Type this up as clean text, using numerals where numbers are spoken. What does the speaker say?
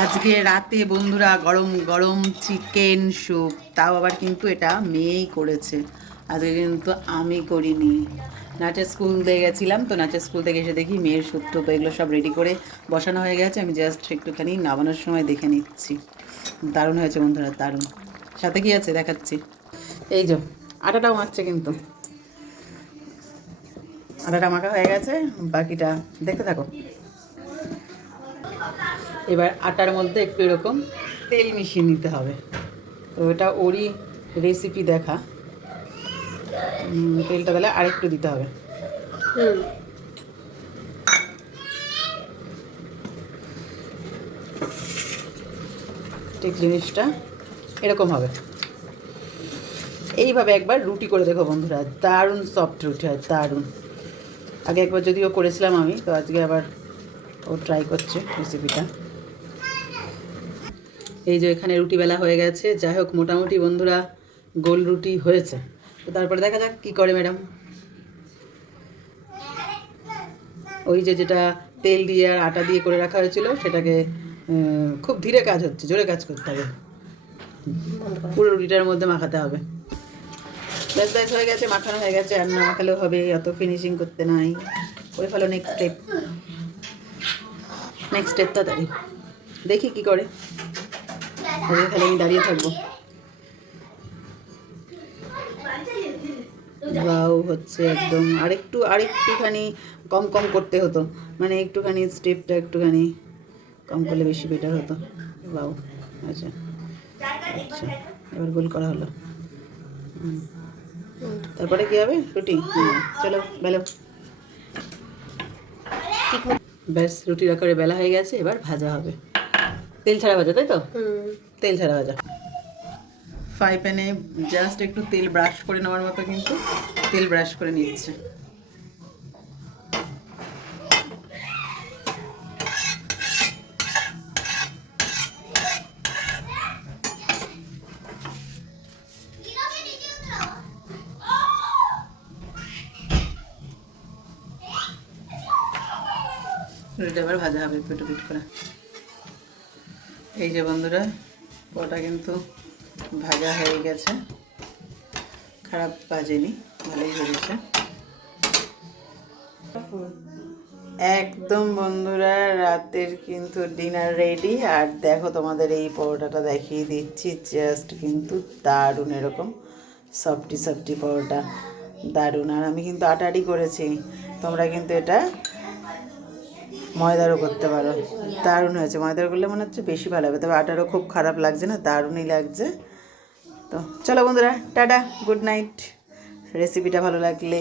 আজকে রাতে বন্ধুরা গরম গরম চিকেন স্যুপ, তাও আবার কিন্তু এটা মেয়েই করেছে। আজকে কিন্তু আমি করিনি। নাচের স্কুল দিয়ে গেছিলাম, তো নাচের স্কুল থেকে এসে দেখি মেয়ের স্যুপ টুপ এগুলো সব রেডি করে বসানো হয়ে গেছে। আমি জাস্ট একটুখানি নামানোর সময় দেখে নিচ্ছি। দারুণ হয়েছে বন্ধুরা, দারুণ। সাথে কি আছে দেখাচ্ছি। এই যে আটাটাও মাখছে, কিন্তু আটাটা মাখা হয়ে গেছে, বাকিটা দেখতে থাকো। এবার আটার মধ্যে একটু এরকম তেল মিশিয়ে নিতে হবে। তো এটা ওরই রেসিপি দেখা। তেলটা দিলে আরেকটু দিতে হবে। ঠিক জিনিসটা এরকম হবে। এইভাবে একবার রুটি করে দেখো বন্ধুরা, দারুণ সফট রুটি হয়, দারুণ। আগে একবার যদিও করেছিলাম আমি, তো আজকে আবার ও ট্রাই করছে রেসিপিটা। এই যে এখানে রুটি বেলা হয়ে গেছে, যাই হোক মোটামুটি বন্ধুরা গোল রুটি হয়েছে। তো তারপরে দেখা যাক কী করে ম্যাডাম। ওই যেটা তেল দিয়ে আর আটা দিয়ে করে রাখা হয়েছিল, সেটাকে খুব ধীরে কাজ হচ্ছে, জোরে কাজ করতে হবে, পুরো রুটিটার মধ্যে মাখাতে হবে। ব্যাস ব্যাস হয়ে গেছে, মাখানো হয়ে গেছে। আর না মাখালেও হবে, অত ফিনিশিং করতে নাই। করে ফেলো নেক্সট স্টেপ। নেক্সট স্টেপ তাড়াতাড়ি দেখি কি করে। তাহলে আমি দাঁড়িয়ে থাকবো। বাউ হচ্ছে একদম। আরেকটুখানি কম কম করতে হতো, মানে একটুখানি স্টেপটা একটুখানি কম করলে বেশি বেটার হতো। বাউ। আচ্ছা আচ্ছা, এবার গোল করা হলো। তারপরে কি হবে? রুটি। চলো বেলো। ব্যাস রুটির আকারে বেলা হয়ে গেছে, এবার ভাজা হবে। তেল ছাড়া ভাজা, তাই তো? তেল ছাড়া ভাজা। ফ্রাই প্যানে জাস্ট একটু তেল ব্রাশ করে নেওয়ার মতো, কিন্তু তেল ব্রাশ করে নিচ্ছে। রুটিটা এবার ভাজা হবে পিট পিট করে। এই যে বন্ধুরা ওটা কিন্তু ভাজা হয়ে গেছে, খারাপ বাজেনি, ভালোই হয়েছে একদম। বন্ধুরা রাতের কিন্তু ডিনার রেডি। আর দেখো তোমাদের এই পরোটাটা দেখিয়ে দিচ্ছি, জাস্ট কিন্তু দারুণ, এরকম সফটি সফটি পরোটা, দারুণ। আর আমি কিন্তু আটারই করেছি, তোমরা কিন্তু এটা ময়দারও করতে পারো, দারুণ হয়েছে। ময়দার করলে মনে হচ্ছে বেশি ভালো হবে, তবে আটারও খুব খারাপ লাগছে না, দারুণই লাগছে। তো চলো বন্ধুরা, টাটা, গুড নাইট। রেসিপিটা ভালো লাগলে